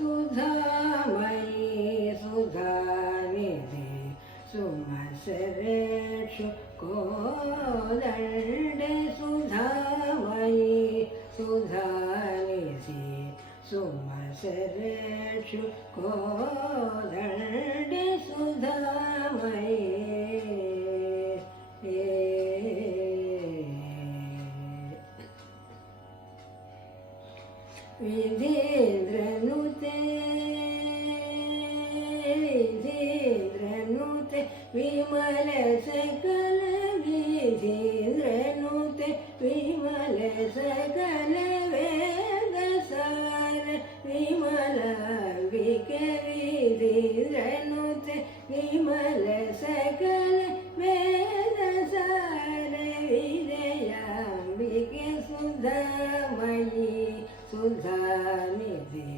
सुधामयी सुधानिधि सुमसरेषु कोदण्डे सुधामयी सुधानिधि सुमसरेषु कोदण्डे सुधामयी विधीन्द्रनुते विमल सकल विधीन्द्रनुते विमल सकल वेदसार विमलाम्बिके विधीन्द्रनुते विमल सकल वेदसार विजयाम्बिके सुधामयी सुधानिधि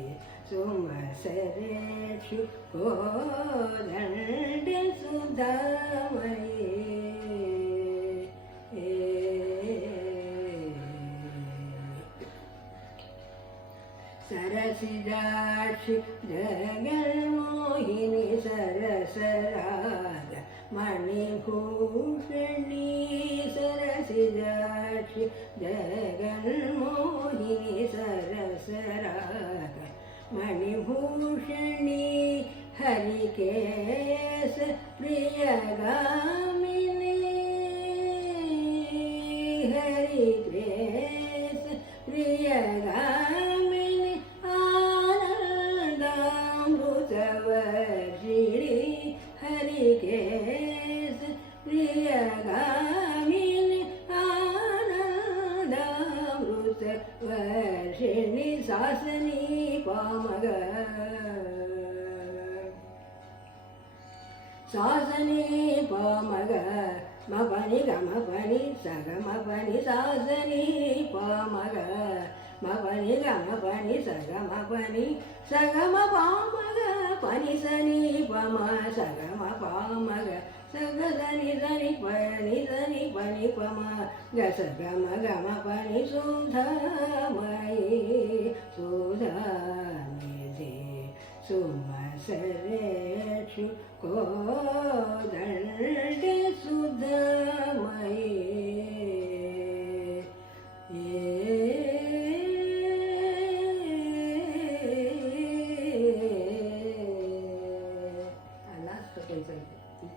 सुमसरेषु कोदण्डे सुधामयी सरसिजाक्षि जगन्मोहिनी सरसराग मणिभूषणी सरसिजाक्षि जगन्मोहिनी सरसराग मणिभूषणी हरिकेश प्रियगामिनी हरिकेश प्रियगामिनी आनन्दामृतवर्षिणी हरिकेश प्रियगामिनी आनन्दामृतवर्षिणी शासनी पामग शासनी पामग मपनि गमपनि सगमपनि शासनी पामग मपनि गमपनि सगमपनि सगम पामग पनि सनि पम सगम पामग सगसनि सनि पनि पम गसगम गम पनि सुधामयी सुधानिधि सुमसरेषु कोदण्डे